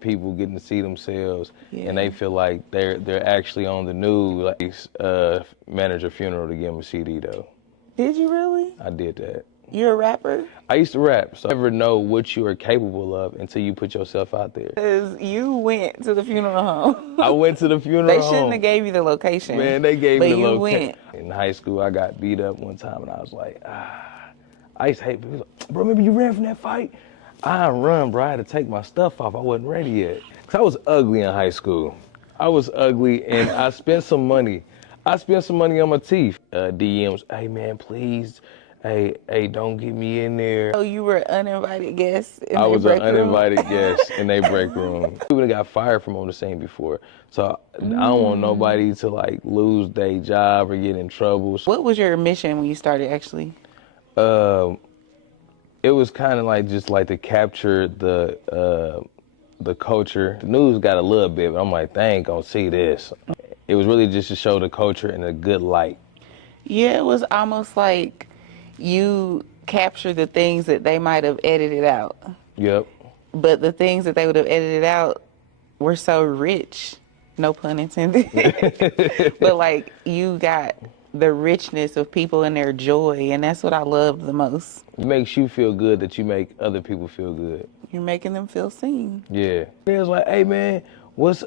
People getting to see themselves, and they feel like they're actually on the news. Like, manage a funeral to give them a CD though. Did you really? I did that. You're a rapper? I used to rap, so I never know what you are capable of until you put yourself out there. Because you went to the funeral home. I went to the funeral They home. shouldn't have gave you the location. Man, they gave me the location. But you went. In high school, I got beat up one time, and I was like, I used to hate people. Bro, remember you ran from that fight? I didn't run, bro. I had to take my stuff off. I wasn't ready yet. Cause I was ugly in high school. I was ugly, and I spent some money. On my teeth. DMs, hey man, please, hey, don't get me in there. Oh, you were an uninvited guest in I their was break an room? uninvited guest in their break room. People that got fired from on the scene before, so I don't want nobody to like lose their job or get in trouble. What was your mission when you started actually? It was kind of like just like to capture the culture. The news got a little bit, but I'm like, they ain't gonna see this. It was really just to show the culture in a good light. Yeah, it was almost like you captured the things that they might have edited out. Yep. But the things that they would have edited out were so rich, no pun intended. But like you got the richness of people and their joy, and that's what I loved the most. It makes you feel good that you make other people feel good. You're making them feel seen. Yeah. It was like, hey man, what's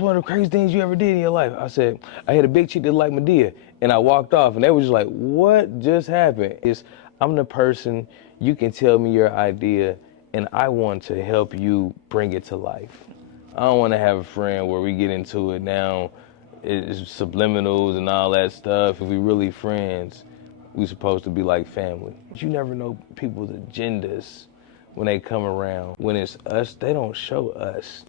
one of the crazy things you ever did in your life? I said, I had a big chick that liked Medea, and I walked off, and they were just like, what just happened? I'm the person, you can tell me your idea, and I want to help you bring it to life. I don't want to have a friend where we get into it now, it's subliminals and all that stuff. If we really friends, we supposed to be like family. But you never know people's agendas when they come around. When it's us, they don't show us.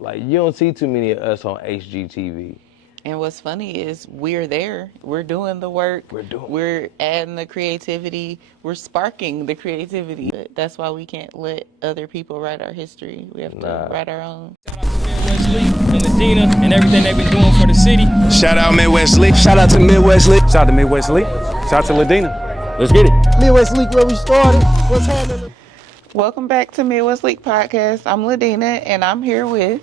Like, you don't see too many of us on HGTV. And what's funny is we're there. We're doing the work. We're adding the creativity. We're sparking the creativity. But that's why we can't let other people write our history. We have to write our own. And Ladina and everything they've been doing for the city. Shout out Midwest League. Shout out to Midwest League. Shout out to Midwest League. Shout out to Ladina. Let's get it. Midwest League, where we started. What's happening? Welcome back to Midwest League Podcast. I'm Ladina, and I'm here with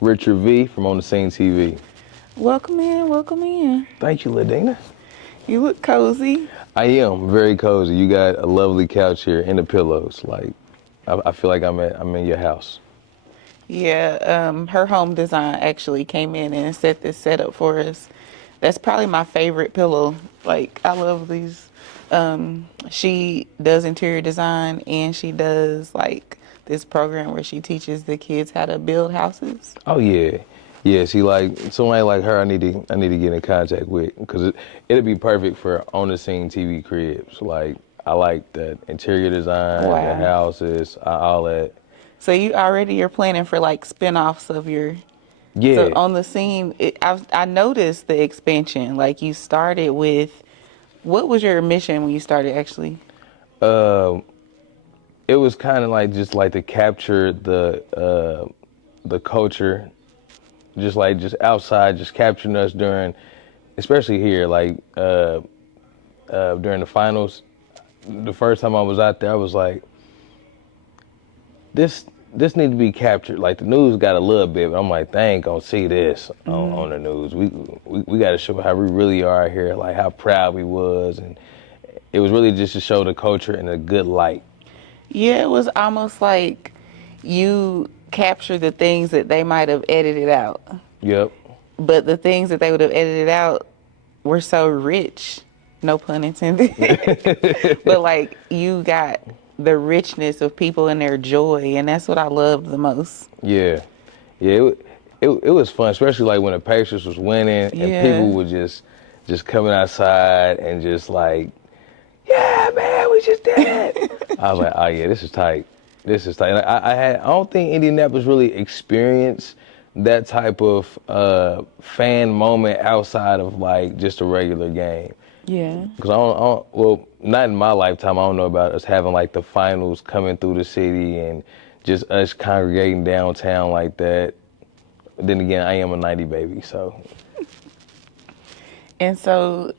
Rychard V from On The Scene TV. Welcome in, welcome in. Thank you, Ladina. You look cozy. I am very cozy. You got a lovely couch here and the pillows. Like, I feel like I'm in your house. Yeah, her home design actually came in and set this setup for us. That's probably my favorite pillow. Like, I love these. She does interior design, and she does like this program where she teaches the kids how to build houses. Oh yeah, yeah. She like somebody like her. I need to get in contact with, because it'll be perfect for On The Scene TV cribs. Like, I like the interior design, the houses, all that. So you're planning for like spin-offs of your. Yeah. So On The Scene, I noticed the expansion. Like, you started with, what was your mission when you started actually? It was kind of like just like to capture the culture, just outside, just capturing us during, especially here, like during the finals. The first time I was out there, I was like, this need to be captured. Like, the news got a little bit, but I'm like, they ain't gonna see this on the news. We got to show how we really are here, like how proud we was, and it was really just to show the culture in a good light. Yeah, it was almost like you captured the things that they might have edited out. Yep. But the things that they would have edited out were so rich, no pun intended. But like, you got the richness of people and their joy, and that's what I loved the most. Yeah, it was fun, especially like when the Pacers was winning and people were just coming outside and just like, yeah, man, we just did it. I was like, oh yeah, this is tight. Like, I don't think Indianapolis really experienced that type of fan moment outside of like just a regular game. Yeah. Because well, not in my lifetime, I don't know about us having like the finals coming through the city and just us congregating downtown like that. But then again, I am a 90 baby, so. And so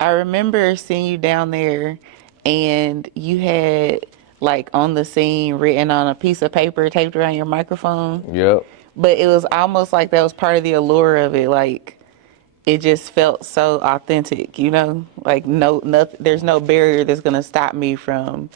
I remember seeing you down there, and you had like on the scene, written on a piece of paper, taped around your microphone. Yep. But it was almost like that was part of the allure of it. Like it just felt so authentic, you know? Like nothing, there's no barrier that's gonna stop me from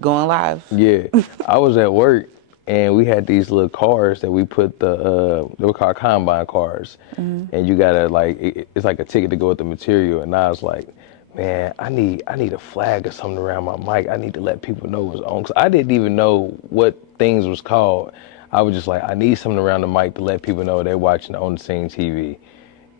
going live. Yeah. I was at work and we had these little cars that we put they were called combine cars. And you gotta like, it's like a ticket to go with the material. And I was like, man, I need a flag or something around my mic. I need to let people know what's on. Cause I didn't even know what things was called. I was just like, I need something around the mic to let people know they're watching On the Scene TV.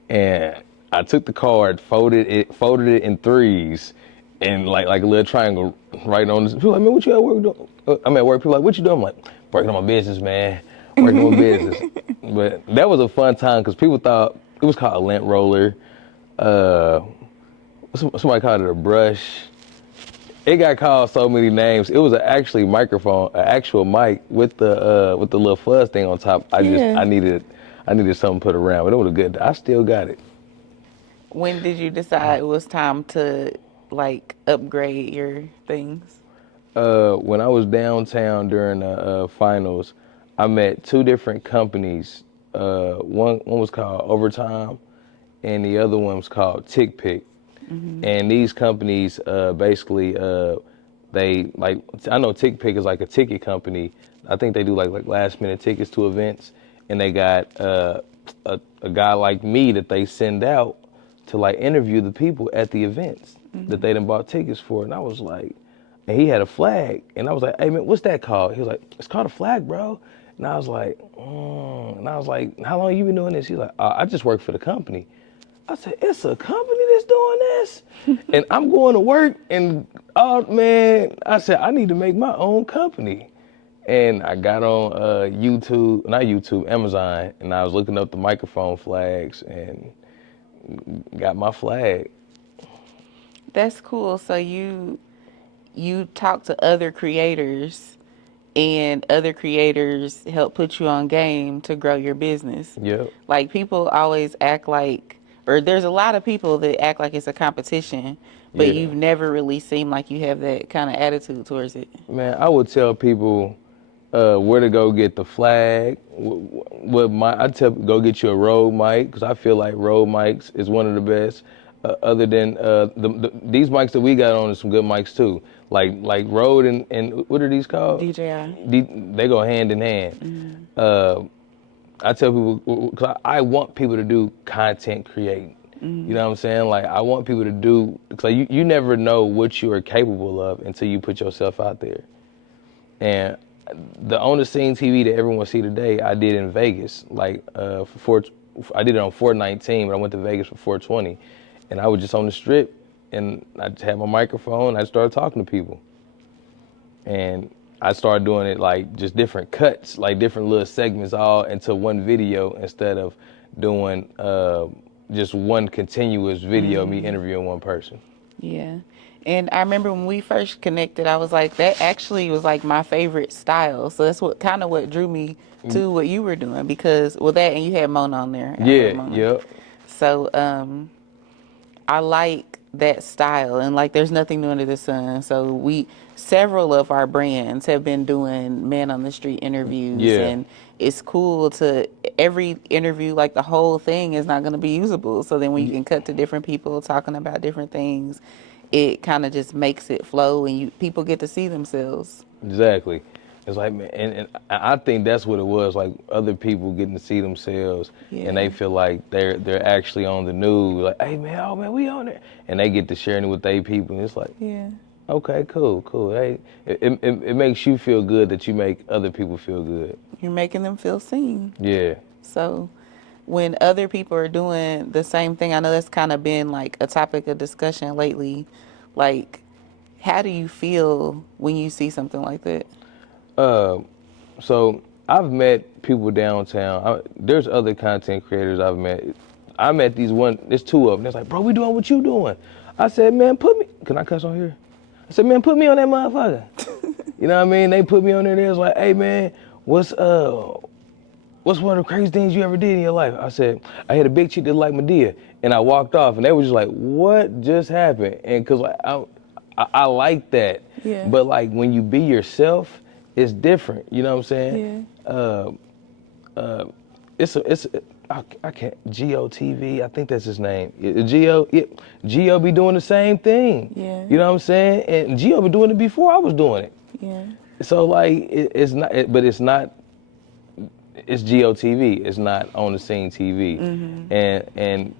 And I took the card, folded it in threes, and like a little triangle right on this. People like, man, what you at work doing? I'm at work. People like, what you doing? I'm like, working on my business, man. Working on my business. But that was a fun time because people thought it was called a lint roller. Somebody called it a brush. It got called so many names. It was an actually microphone, an actual mic with the little fuzz thing on top. I needed something put around, but it was a good. I still got it. When did you decide it was time to like upgrade your things? When I was downtown during the finals, I met two different companies. One was called Overtime, and the other one was called Tick Pick. And these companies basically they like, I know Tick Pick is like a ticket company. I think they do like last minute tickets to events, and they got a guy like me that they send out to like interview the people at the events that they done bought tickets for. And I was like, and he had a flag, and I was like, hey man, what's that called? He was like, it's called a flag, bro. And I was like, how long you been doing this? He's like, I just work for the company. I said, it's a company that's doing this? And I'm going to work, and man, I said, I need to make my own company. And I got on Amazon, and I was looking up the microphone flags and got my flag. That's cool. So you talk to other creators, and other creators help put you on game to grow your business. Yep. Like people always act like, or there's a lot of people that act like it's a competition, but you've never really seemed like you have that kind of attitude towards it. Man, I would tell people where to go get the flag. I tell people go get you a Rode mic, because I feel like Rode mics is one of the best. Other than these mics that we got on are some good mics too. Like Rode and what are these called? DJI. They go hand in hand. I tell people, because I want people to do content creating. You know what I'm saying? Like I want people to do, because you never know what you are capable of until you put yourself out there. And the On the Scene TV that everyone see today, I did in Vegas. Like I did it on 4/19, but I went to Vegas for 4/20, and I was just on the strip, and I just had my microphone, and I started talking to people, and I started doing it like just different cuts, like different little segments all into one video instead of doing just one continuous video of me interviewing one person. Yeah. And I remember when we first connected, I was like, that actually was like my favorite style. So that's what drew me to what you were doing, because that, and you had Mona on there. Yep. So I like that style, and like there's nothing new under the sun. So several of our brands have been doing man on the street interviews, and it's cool to every interview, like the whole thing is not going to be usable. So then when you can cut to different people talking about different things, it kind of just makes it flow, and people get to see themselves. Exactly. It's like, man, and I think that's what it was, like other people getting to see themselves, and they feel like they're actually on the news, like, hey man, we on there, and they get to sharing it with their people, and it's like, okay, cool. Hey, it makes you feel good that you make other people feel good. You're making them feel seen. Yeah. So when other people are doing the same thing, I know that's kind of been like a topic of discussion lately. Like, how do you feel when you see something like that? So I've met people downtown. There's other content creators I've met. I met there's two of them. They're like, bro, we doing what you doing. I said, man, can I cuss on here? I said, man, put me on that motherfucker. You know what I mean? They put me on there. They was like, hey man, what's one of the craziest things you ever did in your life? I said, I had a big chick that liked Medea, and I walked off, and they were just like, what just happened? And cause like, I like that. Yeah. But like when you be yourself, it's different. You know what I'm saying? Yeah. I can't, GOTV, I think that's his name. Geo be doing the same thing. Yeah. You know what I'm saying? And Geo been doing it before I was doing it. Yeah. So like, it's not, but it's not, it's GOTV. It's not on the scene TV. Mm-hmm. And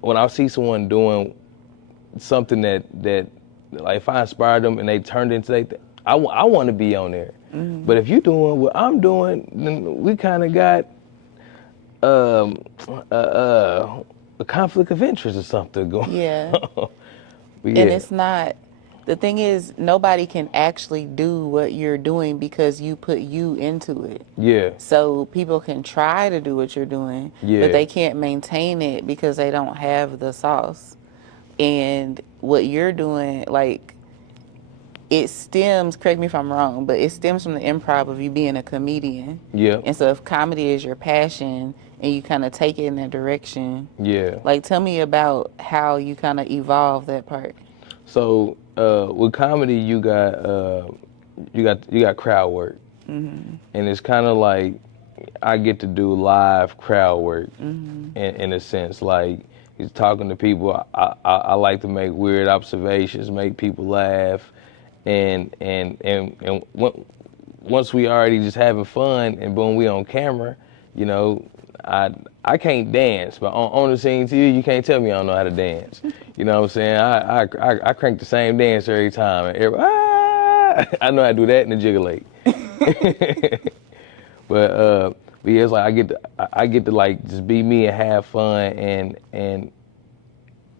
when I see someone doing something that like if I inspired them and they turned into I want to be on there. Mm-hmm. But if you're doing what I'm doing, then we kind of got a conflict of interest or something going Yeah. on. But yeah. And it's not, the thing is, nobody can actually do what you're doing because you put you into it. Yeah. So people can try to do what you're doing, Yeah. but they can't maintain it because they don't have the sauce. And what you're doing, like, it stems, correct me if I'm wrong, but it stems from the improv of you being a comedian. Yeah. And so if comedy is your passion and you kind of take it in that direction, Yeah. like, tell me about how you kind of evolve that part. So with comedy, you got crowd work, Mm-hmm. and it's kind of like I get to do live crowd work Mm-hmm. in a sense. Like he's talking to people. I like to make weird observations, make people laugh, and once we already just having fun, and boom, we on camera. You know, I can't dance, but on the scene TV, you can't tell me I don't know how to dance. You know what I'm saying? I crank the same dance every time. I know how to do that in the jiggle. But yeah, it's like I get to like just be me and have fun, and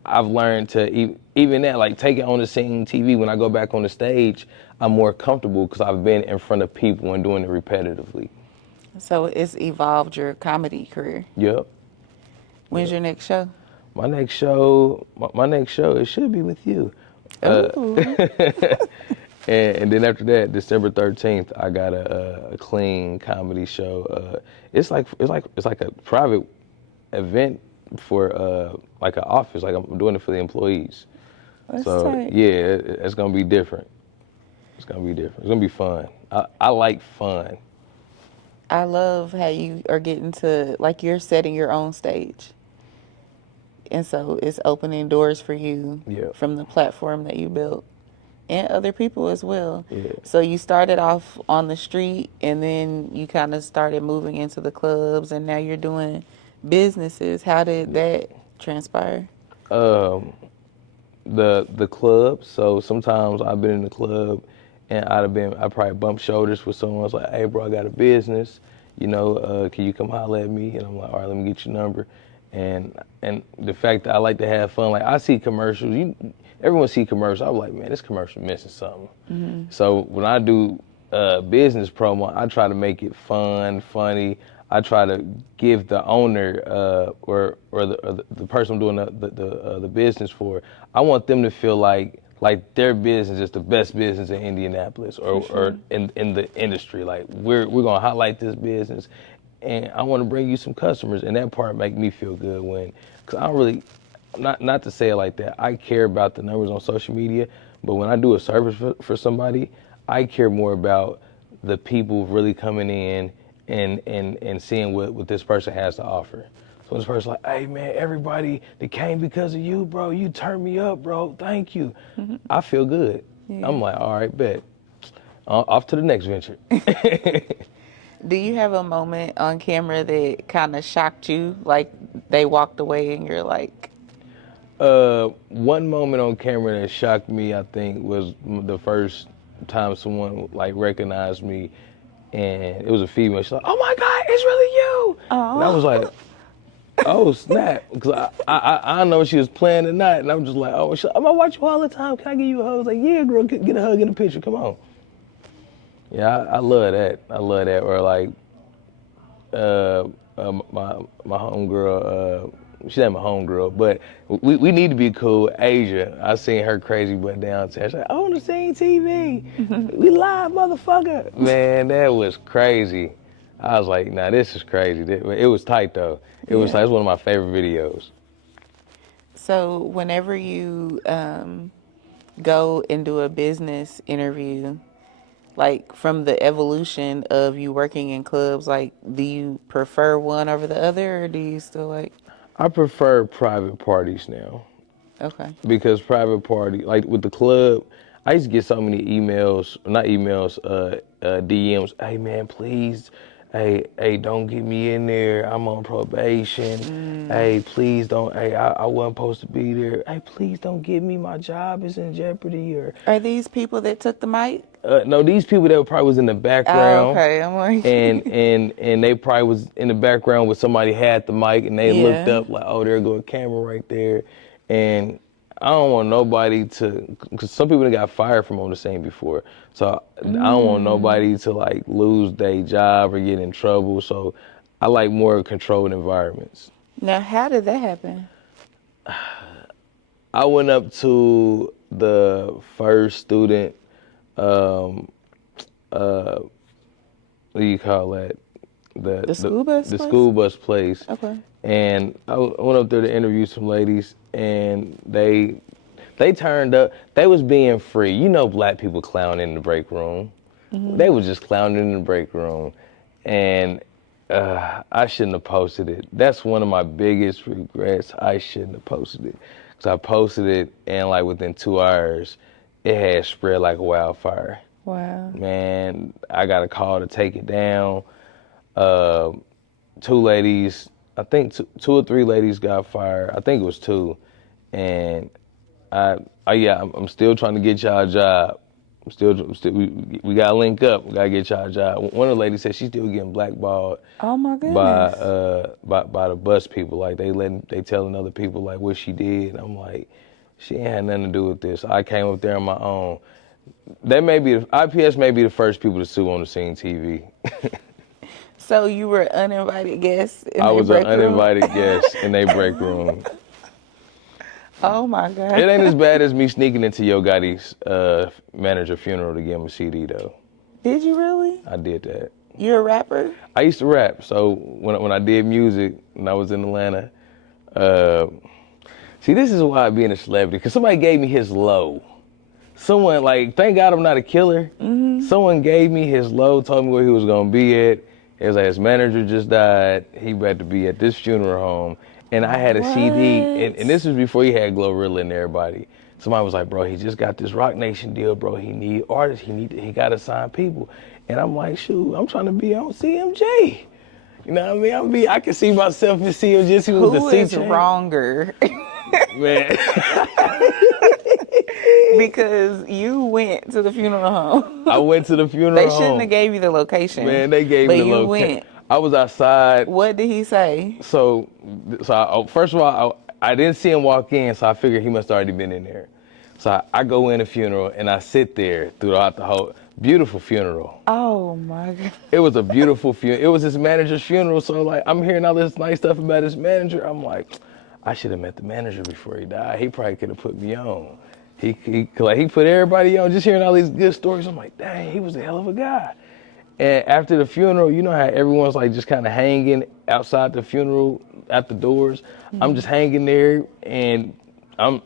I've learned to even that, like take it on the scene TV. When I go back on the stage, I'm more comfortable because I've been in front of people and doing it repetitively. So it's evolved your comedy career. Yep. When's your next show? My next show, it should be with you. And then after that, December 13th, I got a clean comedy show. It's like a private event for like an office. Like I'm doing it for the employees. That's so tight. yeah, it's gonna be different. It's gonna be fun. I like fun. I love how you are getting to, like, you're setting your own stage. And so it's opening doors for you from the platform that you built and other people as well. Yeah. So you started off on the street and then you kind of started moving into the clubs and now you're doing businesses. How did that transpire? The club. So sometimes I've been in the club and I probably bumped shoulders with someone. It's like, hey bro, I got a business, you know, can you come holler at me? And I'm like, all right, let me get your number. And the fact that I like to have fun, like I see commercials, everyone see commercials, I'm like, man, this commercial missing something. Mm-hmm. So when I do business promo, I try to make it fun, funny. I try to give the owner or the person I'm doing the business for, I want them to feel like their business is the best business in Indianapolis or in the industry. Like we're gonna highlight this business, and I want to bring you some customers, and that part make me feel good because I don't really, not to say it like that, I care about the numbers on social media, but when I do a service for somebody, I care more about the people really coming in and seeing what this person has to offer. So this person's like, hey man, everybody that came because of you, bro, you turned me up, bro, thank you. Mm-hmm. I feel good. Yeah. I'm like, all right, bet. Off to the next venture. Do you have a moment on camera that kind of shocked you? Like they walked away and you're like... One moment on camera that shocked me, I think, was the first time someone like recognized me, and it was a female. She's like, oh my God, it's really you. Aww. And I was like, oh snap, because I don't know if she was playing or not, and I'm just like, oh, I'm gonna watch you all the time. Can I give you a hug? I was like, yeah, girl, get a hug in the picture. Come on. Yeah, I love that. Or like, my homegirl. She's not my homegirl, but we need to be cool. Asia, I seen her crazy butt downtown. She's like, on the scene TV, we live, motherfucker. Man, that was crazy. I was like, nah, this is crazy. It was tight though. It was like, it's one of my favorite videos. So whenever you go and do a business interview, like from the evolution of you working in clubs, like do you prefer one over the other, or do you still like? I prefer private parties now. Okay. Because private party, like with the club, I used to get so many emails, not emails, DMs. Hey man, please, hey, don't get me in there. I'm on probation. Hey, please don't. Hey, I wasn't supposed to be there. Hey, please don't get me. My job is in jeopardy. Or Are these people that took the mic? no, these people that probably was in the background. Oh, okay. I'm like, and they probably was in the background where somebody had the mic and they looked Yeah. up like, oh, there go a camera right there. And I don't want nobody to, because some people got fired from on the scene before. So I don't want nobody to like lose their job or get in trouble. So I like more controlled environments. now how did that happen? I went up to the first student, what do you call that? The school bus The place? school bus place. Okay. And I went up there to interview some ladies, and they turned up. They was being free. You know, black people clown in the break room. They was just clowning in the break room, and I shouldn't have posted it. That's one of my biggest regrets. I shouldn't have posted it, because I posted it, and like within 2 hours, it had spread like a wildfire. Wow. Man, I got a call to take it down. 2 ladies, I think two or 3 ladies got fired. I think it was 2. And I'm still trying to get y'all a job. We gotta link up. We gotta get y'all a job. One of the ladies said she's still getting blackballed Oh my goodness. by the bus people. Like they telling other people like what she did. And I'm like, she ain't had nothing to do with this. I came up there on my own. IPS may be the first people to sue on the scene TV. So you were an uninvited guest in I their was an break room? uninvited guest in their break room. Oh my God. It ain't as bad as me sneaking into Yo Gotti's manager funeral to give him a CD though. Did you really? I did that. You're a rapper? I used to rap, so when I did music when I was in Atlanta, see, this is why being a celebrity, because somebody gave me his low. Someone, like, thank God I'm not a killer. Someone gave me his low, told me where he was gonna be at. It was like his manager just died. He had to be at this funeral home. And I had a CD, and this was before he had Glorilla and everybody. Somebody was like, bro, he just got this Rock Nation deal, bro. He need artists, he gotta sign people. And I'm like, shoot, I'm trying to be on CMJ. You know what I mean? I can see myself in CMJ. He was Who the is C-chain. wronger? Man. Because you went to the funeral home. I went to the funeral They home. shouldn't have gave you the location. Man, they gave me the But you location. went. I was outside. What did he say? So first of all, I didn't see him walk in, so I figured he must have already been in there. So I go in the funeral, and I sit there throughout the whole, beautiful funeral. Oh my God. It was a beautiful funeral. It was his manager's funeral, so like, I'm hearing all this nice stuff about his manager. I'm like, I should have met the manager before he died. He probably could have put me on. He put everybody on, just hearing all these good stories. I'm like, dang, he was a hell of a guy. And after the funeral, you know how everyone's like just kind of hanging outside the funeral at the doors. I'm just hanging there, and I'm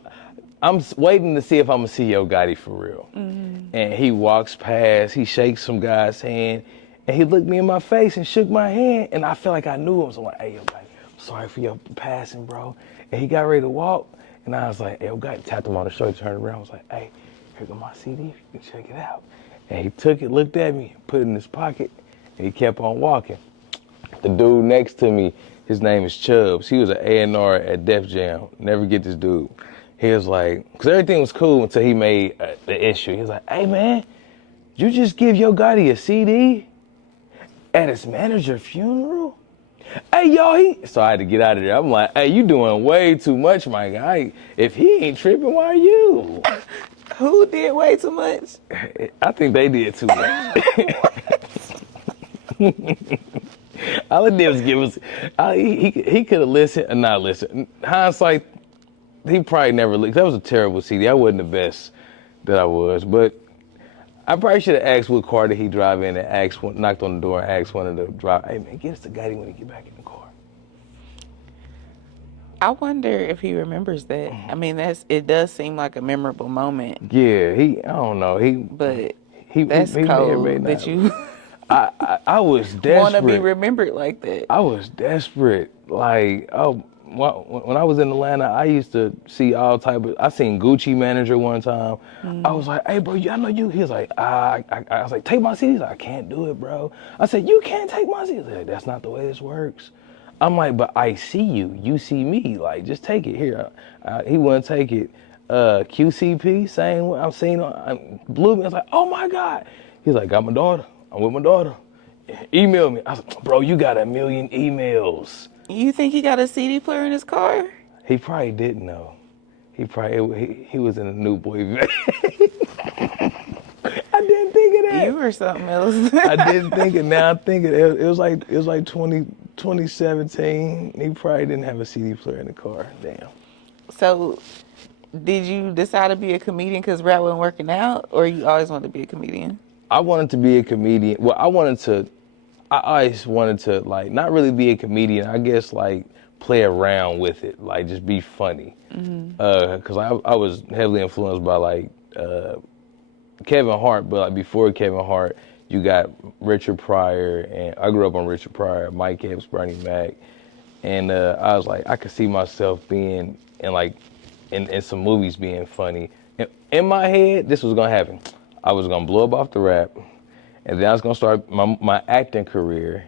waiting to see if I'm gonna see Yo Gotti for real. And he walks past, he shakes some guy's hand, and he looked me in my face and shook my hand, and I felt like I knew him. So I'm like, hey, Yo Gotti, I'm sorry for your passing, bro. And he got ready to walk, and I was like, hey, Yo Gotti, tapped him on the shoulder, turned around, I was like, hey, here go my CD, if you can check it out. And he took it, looked at me, put it in his pocket, and he kept on walking. The dude next to me, his name is Chubbs. He was an A&R at Def Jam. Never get this dude. He was like, because everything was cool until he made the issue. He was like, hey man, you just give Yo Gotti a CD at his manager's funeral? Hey, yo, so I had to get out of there. I'm like, hey, you doing way too much, my guy. If he ain't tripping, why are you? Who did way too much? I think they did too much. All it did was give us, he could have listened or not listened. Hindsight, he probably never listened. That was a terrible CD. I wasn't the best that I was, but I probably should have asked what car did he drive in and knocked on the door and asked one of the drivers, hey man, get us the Gotti when he get back in the car. I wonder if he remembers that. I mean, it does seem like a memorable moment. Yeah, I don't know. But He that's may or may cold not. that you I was desperate. want to be remembered like that. I was desperate. Like, when I was in Atlanta, I used to see all type of. I seen Gucci manager one time. I was like, "Hey, bro, I know you." He was like, I was like, "Take my CD." He's like, "I can't do it, bro." I said, "You can't take my CD." He's like, "That's not the way this works." I'm like, "But I see you. You see me. Like, just take it here." He wouldn't take it. QCP, same. I'm seeing. Blew me. I was like, "Oh my God." He's like, "Got my daughter. I'm with my daughter. Email me." I was like, "Bro, you got 1 million emails." You think he got a CD player in his car? He probably didn't know. He was in a new boy van. I didn't think of that. You or something else. I didn't think it. Now I think it was like 2017. He probably didn't have a CD player in the car. Damn. So, did you decide to be a comedian because rap wasn't working out, or you always wanted to be a comedian? I wanted to be a comedian. Well, I always wanted to, like, not really be a comedian. I guess, like, play around with it, like, just be funny. Because I was heavily influenced by, like, Kevin Hart, but, like, before Kevin Hart, you got Richard Pryor, and I grew up on Richard Pryor, Mike Epps, Bernie Mac, and I was like, I could see myself being in some movies being funny. In my head, this was gonna happen. I was gonna blow up off the rap, and then I was gonna start my acting career,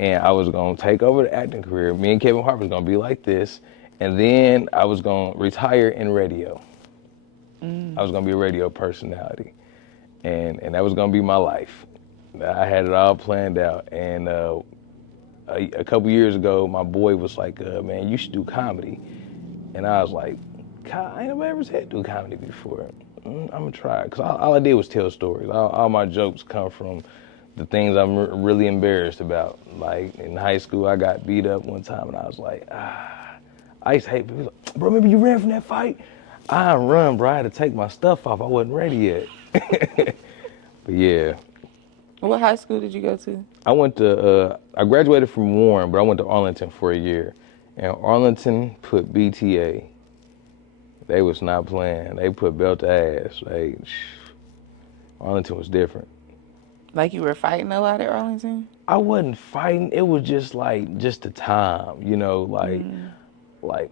and I was gonna take over the acting career. Me and Kevin Hart was gonna be like this, and then I was gonna retire in radio. I was gonna be a radio personality, and that was gonna be my life. I had it all planned out, and a couple years ago, my boy was like, "Man, you should do comedy," and I was like, "I ain't never ever said do comedy before. I'm gonna try," because all I did was tell stories. All my jokes come from the things I'm really embarrassed about. Like in high school, I got beat up one time, and I was like, I used to hate people. Like, "Bro, remember you ran from that fight?" I run, bro. I had to take my stuff off. I wasn't ready yet. But yeah. What high school did you go to? I went to, I graduated from Warren, but I went to Arlington for a year. And Arlington put BTA. They was not playing. They put belt to ass. Arlington was different. Like you were fighting a lot at Arlington? I wasn't fighting. It was just the time, you know, like,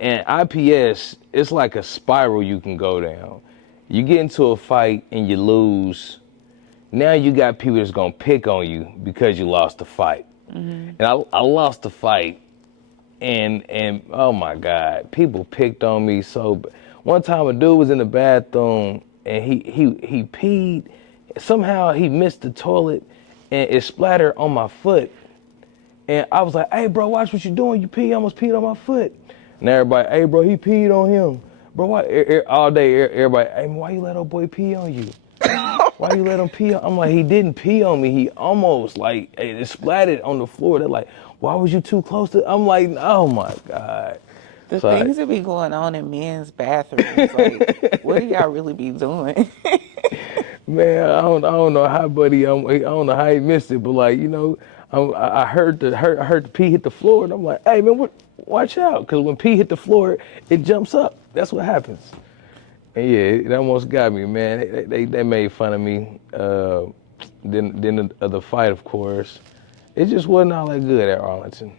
and IPS, it's like a spiral you can go down. You get into a fight and you lose. Now you got people that's gonna pick on you because you lost the fight. And I lost the fight, and oh my God, people picked on me so. One time a dude was in the bathroom and he peed. Somehow he missed the toilet and it splattered on my foot. And I was like, "Hey bro, watch what you're doing. You almost peed on my foot." And everybody, "Hey bro, he peed on him." Bro, why all day everybody, "Hey man, why you let old boy pee on you? Why you let him pee on?" I'm like, "He didn't pee on me. He almost it splattered on the floor." They're like, "Why was you too close to?" I'm like, "Oh my God." The things that be going on in men's bathrooms, like, what do y'all really be doing? Man, I don't know how, buddy. I don't know how he missed it, but like, you know, I heard the pee hit the floor, and I'm like, "Hey man, watch out," because when pee hit the floor, it jumps up. That's what happens. And yeah, it almost got me, man. They made fun of me. Then the fight, of course, it just wasn't all that good at Arlington.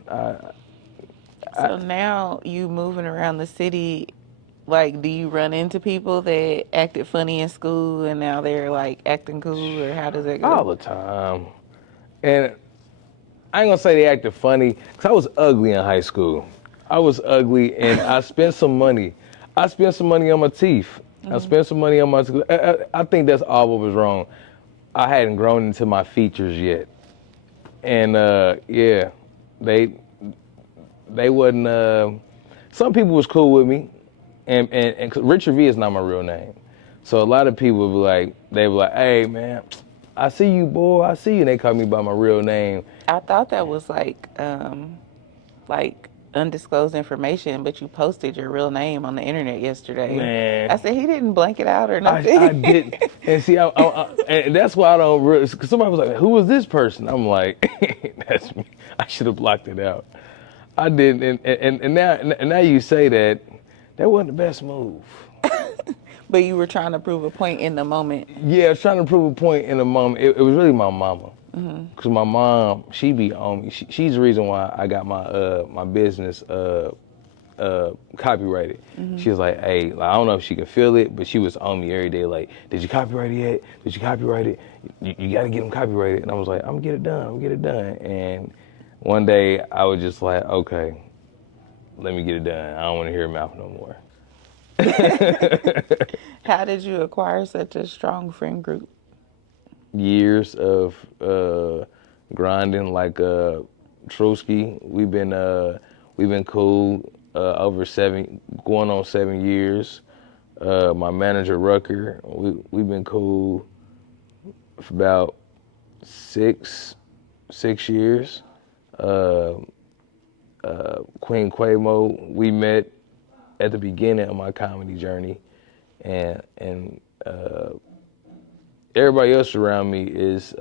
So now you moving around the city, like, do you run into people that acted funny in school and now they're like acting cool, or how does that go? All the time. And I ain't gonna say they acted funny, because I was ugly in high school. I was ugly, and I spent some money. I spent some money on my teeth. I spent some money on my teeth. I think that's all what was wrong. I hadn't grown into my features yet. And yeah, they wasn't, some people was cool with me. And 'cause Rychard V is not my real name. So a lot of people would be like, "Hey man, I see you, boy, I see you." And they call me by my real name. I thought that was like undisclosed information, but you posted your real name on the internet yesterday. Man. I said he didn't blank it out or nothing. I didn't. And see, and that's why I don't really, because somebody was like, "Who is this person?" I'm like, "That's me." I should have blocked it out. I didn't, and now you say that wasn't the best move. But you were trying to prove a point in the moment. Yeah, I was trying to prove a point in the moment. It was really my mama, because my mom, she be on me. She's the reason why I got my my business copyrighted. She was like, hey, like, I don't know if she could feel it, but she was on me every day. Like, did you copyright it yet? Did you copyright it? You got to get them copyrighted. And I was like, I'm gonna get it done. I'm gonna get it done. And one day I was just like, okay, let me get it done. I don't want to hear her mouth no more. How did you acquire such a strong friend group? Years of grinding, like Trotsky. We've been cool over going on 7 years. My manager Rucker, we've been cool for about six years. Queen Quavo, we met at the beginning of my comedy journey, and everybody else around me is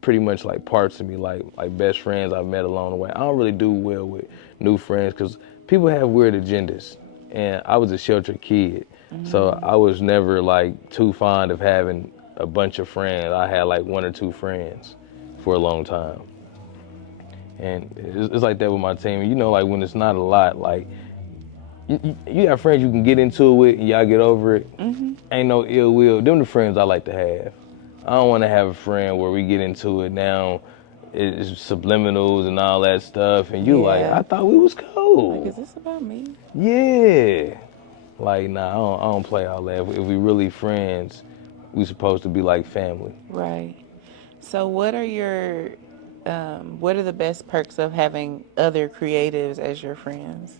pretty much like parts of me, like best friends I've met along the way. I don't really do well with new friends because people have weird agendas, and I was a sheltered kid, so I was never like too fond of having a bunch of friends. I had like 1 or 2 friends for a long time, and it's like that with my team. You know, like when it's not a lot, like you got friends you can get into it with and y'all get over it. Ain't no ill will. Them the friends I like to have. I don't want to have a friend where we get into it now, it's subliminals and all that stuff, and you like, I thought we was cool. Like, is this about me? Yeah. Like, nah, I don't play all that. If we really friends, we supposed to be like family. Right. So what are the best perks of having other creatives as your friends?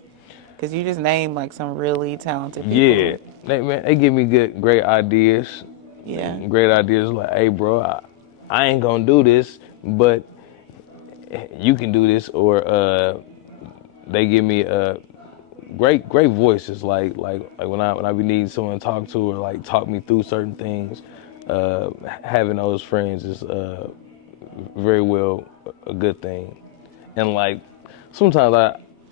Because you just named like some really talented people. Yeah, they give me great ideas. Yeah. Great ideas like, hey bro, I ain't gonna do this, but you can do this. Or they give me great voices, like when I be needing someone to talk to or like talk me through certain things. Having those friends is very well a good thing. And like sometimes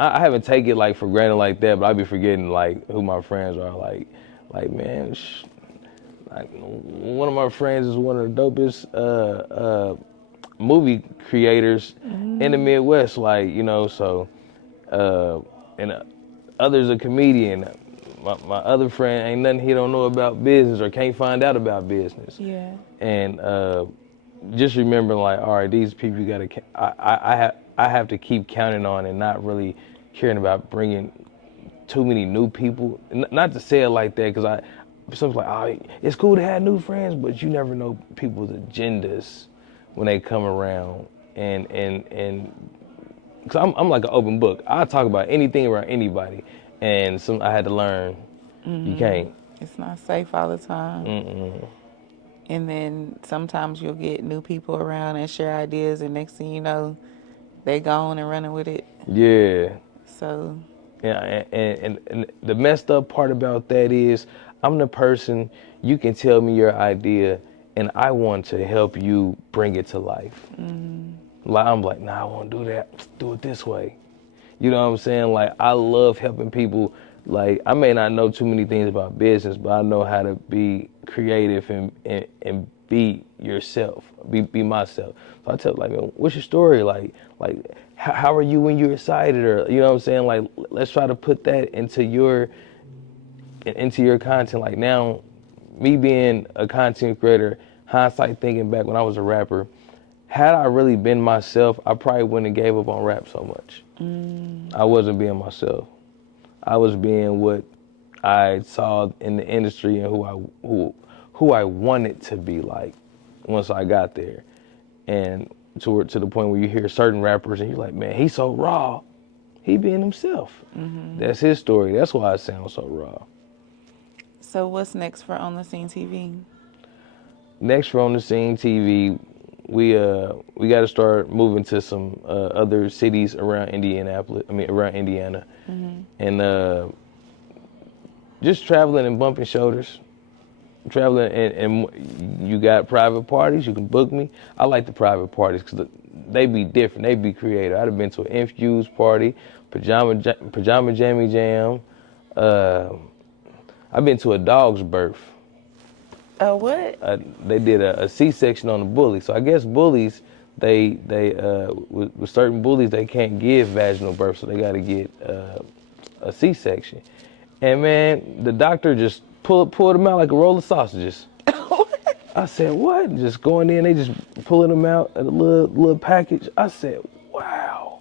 I haven't taken it like for granted like that, but I be forgetting like who my friends are. Like man, like, one of my friends is one of the dopest movie creators in the Midwest. Like, you know, so and others a comedian. My other friend ain't nothing he don't know about business or can't find out about business. Yeah. And just remembering like, all right, these people you gotta. I have to keep counting on and not really caring about bringing too many new people. Not to say it like that, because something's like, oh, it's cool to have new friends, but you never know people's agendas when they come around. And because I'm like an open book. I talk about anything around anybody, and I had to learn you can't. It's not safe all the time. And then sometimes you'll get new people around and share ideas, and next thing you know, they gone and running with it. Yeah. So. Yeah, and the messed up part about that is I'm the person, you can tell me your idea, and I want to help you bring it to life. Like, I'm like, nah, I won't do that. Do it this way. You know what I'm saying? Like, I love helping people. Like, I may not know too many things about business, but I know how to be creative and be yourself, be myself. So I tell, like, man, what's your story? Like how are you when you're excited? Or, you know what I'm saying? Like, let's try to put that into your content. Like, now, me being a content creator, hindsight thinking back when I was a rapper, had I really been myself, I probably wouldn't have gave up on rap so much. I wasn't being myself. I was being what I saw in the industry and who I wanted to be like once I got there. And to the point where you hear certain rappers and you're like, man, he's so raw. He being himself. That's his story. That's why it sounds so raw. So what's next for On the Scene TV? Next for On the Scene TV, we got to start moving to some other cities around Indiana, and just traveling and bumping shoulders, traveling and you got private parties, you can book me. I like the private parties because they be different, they be creative. I'd have been to an infused party, pajama jammy jam. I've been to a dog's birth. What? They did a C-section on a bully. So I guess bullies, with certain bullies, they can't give vaginal birth, so they got to get a C-section. And man, the doctor just pulled them out like a roll of sausages. I said, what? Just going in, they just pulling them out in a little package. I said, wow.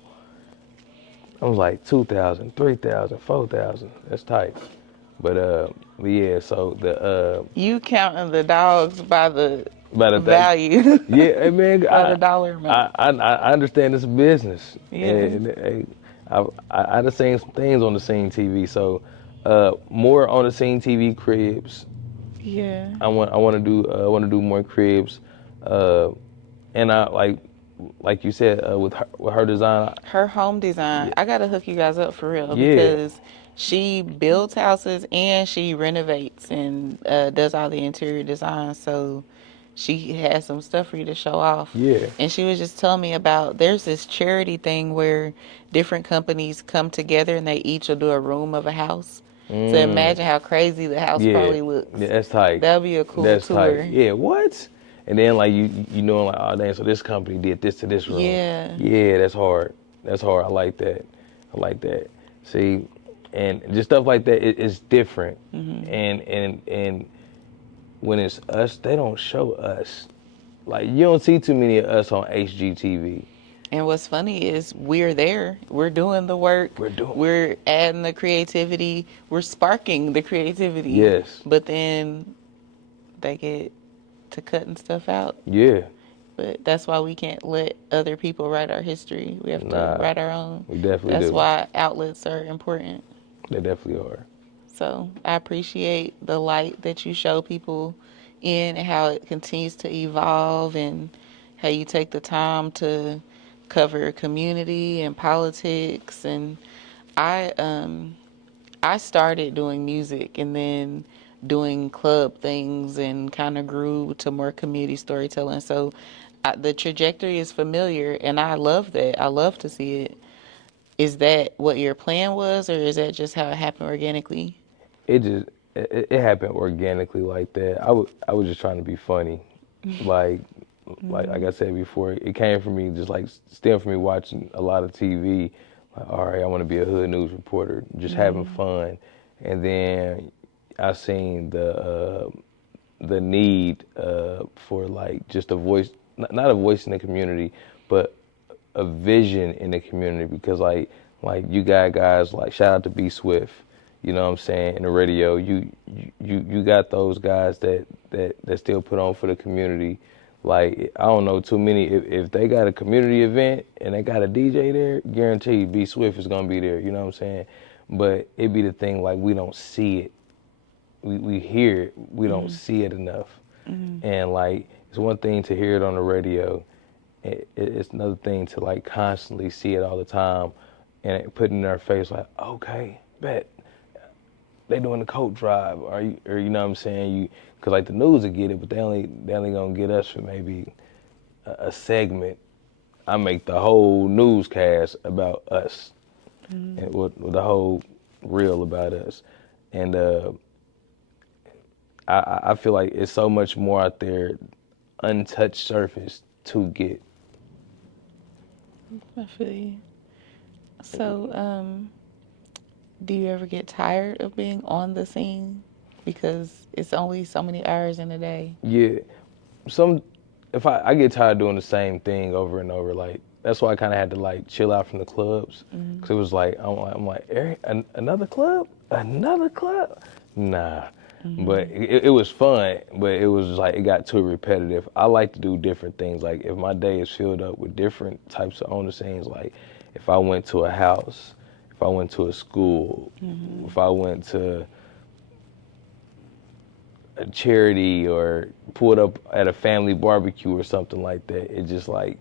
I was like 2,000, 3,000, 4,000. That's tight. But yeah, so you counting the dogs by the value. Yeah, man. By the dollar amount. I understand it's a business. Yeah. And I done seen some things on the Scene TV. So more on the Scene TV cribs. Yeah. I want to do more cribs, and I like you said with her design. Her home design. I gotta hook you guys up for real Yeah. because she builds houses and she renovates and does all the interior design. So she has some stuff for you to show off. Yeah. And she was just telling me about there's this charity thing where different companies come together and they each will do a room of a house. So imagine how crazy the house probably looks. Yeah, that's tight. That'd be a cool that's tour. Tight. Yeah, what? And then like you know like, oh dang, so this company did this to this room. Yeah. Yeah, that's hard. That's hard. I like that. See, and just stuff like that it's different. Mm-hmm. And when it's us, they don't show us. Like you don't see too many of us on HGTV. And what's funny is we're there. We're doing the work. We're adding the creativity. We're sparking the creativity. Yes. But then they get to cutting stuff out. Yeah. But that's why we can't let other people write our history. We have to write our own. We definitely That's do. why outlets are important. They definitely are. So I appreciate the light that you show people in and how it continues to evolve and how you take the time to cover community and politics. And I started doing music and then doing club things and kind of grew to more community storytelling. So the trajectory is familiar and I love that. I love to see it. Is that what your plan was or is that just how it happened organically? It happened organically like that. I was just trying to be funny. Like I said before, it came from me just like stemmed from me watching a lot of TV. Like, all right, I want to be a hood news reporter, just having fun. And then I seen the need for like just a voice, not a voice in the community, but a vision in the community. Because like you got guys like shout out to B Swift, you know what I'm saying, in the radio. You got those guys that still put on for the community. Like, I don't know too many. If they got a community event and they got a DJ there, guaranteed B Swift is going to be there. You know what I'm saying? But it be the thing, like, we don't see it. We hear it. We don't see it enough. And, like, it's one thing to hear it on the radio. It's another thing to, like, constantly see it all the time and put it in their face, like, okay, bet. They doing the coat drive, or you know what I'm saying? Because like the news will get it, but they only gonna get us for maybe a segment. I make the whole newscast about us, and with the whole reel about us, and I feel like it's so much more out there, untouched surface to get. I feel you. So, do you ever get tired of being on the scene? Because it's only so many hours in a day. Yeah. If I get tired of doing the same thing over and over, like, that's why I kind of had to, like, chill out from the clubs. Because it was like, I'm like, another club? Another club? Nah. But it was fun, but it was like, it got too repetitive. I like to do different things. Like, if my day is filled up with different types of on the scenes, like, if I went to a house, if I went to a school, if I went to a charity or pulled up at a family barbecue or something like that, it's like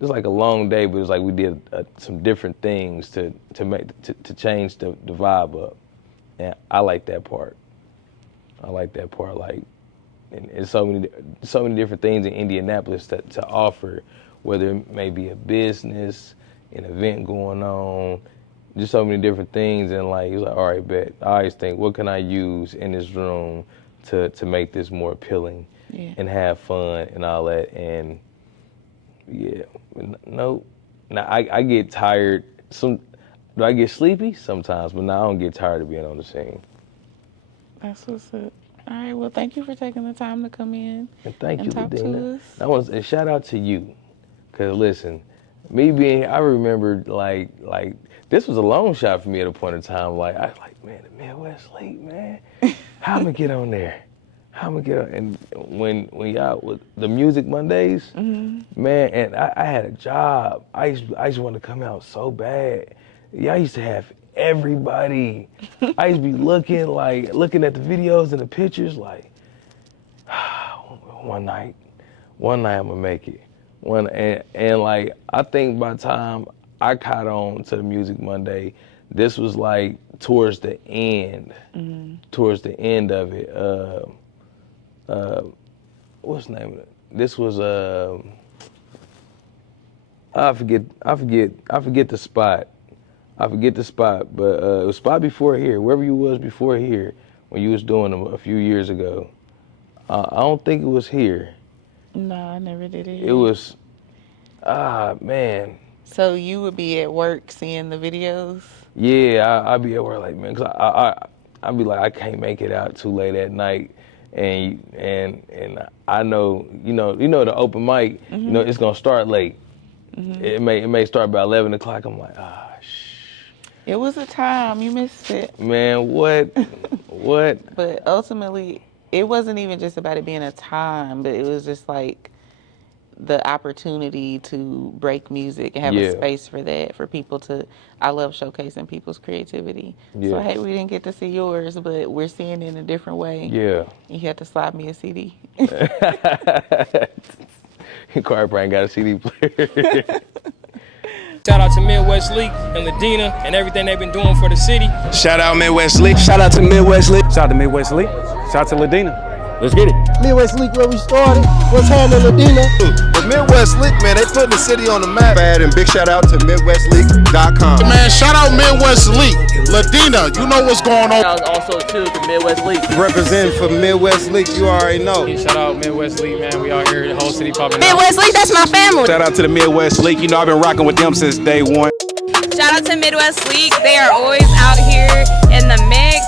a long day, but it's like we did some different things to change the vibe up, and I like that part. I like that part. Like, and it's so many different things in Indianapolis to offer, whether it may be a business, an event going on, just so many different things. And like, it's like, all right, bet. I always think, what can I use in this room to make this more appealing and have fun and all that. And yeah, no, now I get tired. Do I get sleepy? Sometimes, but now I don't get tired of being on the scene. That's what's up. All right, well, thank you for taking the time to come in And thank you, talk Ladina. to us. And shout out to you, cause listen, me being here, I remember like this was a long shot for me at a point in time. Like I was like, man, the Midwest League, man, how I'm gonna get on there? How I'm gonna get on? And when y'all with the Music Mondays, man, and I had a job. I used to want to come out so bad. Y'all used to have everybody. I used to be looking at the videos and the pictures like, one night I'm gonna make it. And like, I think by the time I caught on to the Music Monday, this was like towards the end of it. What's the name of it? This was I forget the spot. But it was a spot before here, wherever you was before here, when you was doing them a few years ago. I don't think it was here. No, I never did it. It was, man. So you would be at work seeing the videos? Yeah, I'd be at work like, man, cause I'd be like, I can't make it out too late at night, and I know, you know the open mic, you know, it's gonna start late. It may start by 11 o'clock. I'm like, It was a time. You missed it. man, what? But ultimately, it wasn't even just about it being a time, but it was just like the opportunity to break music and have a space for that, for people to, I love showcasing people's creativity. So, hey, we didn't get to see yours, but we're seeing it in a different way. Yeah. You had to slide me a CD. Carter Brand got a CD player. Shout out to Midwest League and Ladina and everything they've been doing for the city. Shout out Midwest League. Shout out to Midwest League. Shout out to Midwest League. Shout out to Ladina. Let's get it. Midwest League where we started. What's happening, Ladina? The Midwest League, man, they putting the city on the map. And big shout out to MidwestLeague.com. Man, shout out Midwest League. Ladina, you know what's going on. Shout out also to the Midwest League. Representing for Midwest League, you already know. Shout out Midwest League, man. We out here, the whole city popping out. Midwest League, that's my family. Shout out to the Midwest League. You know, I've been rocking with them since day one. Shout out to Midwest League. They are always out here in the mix.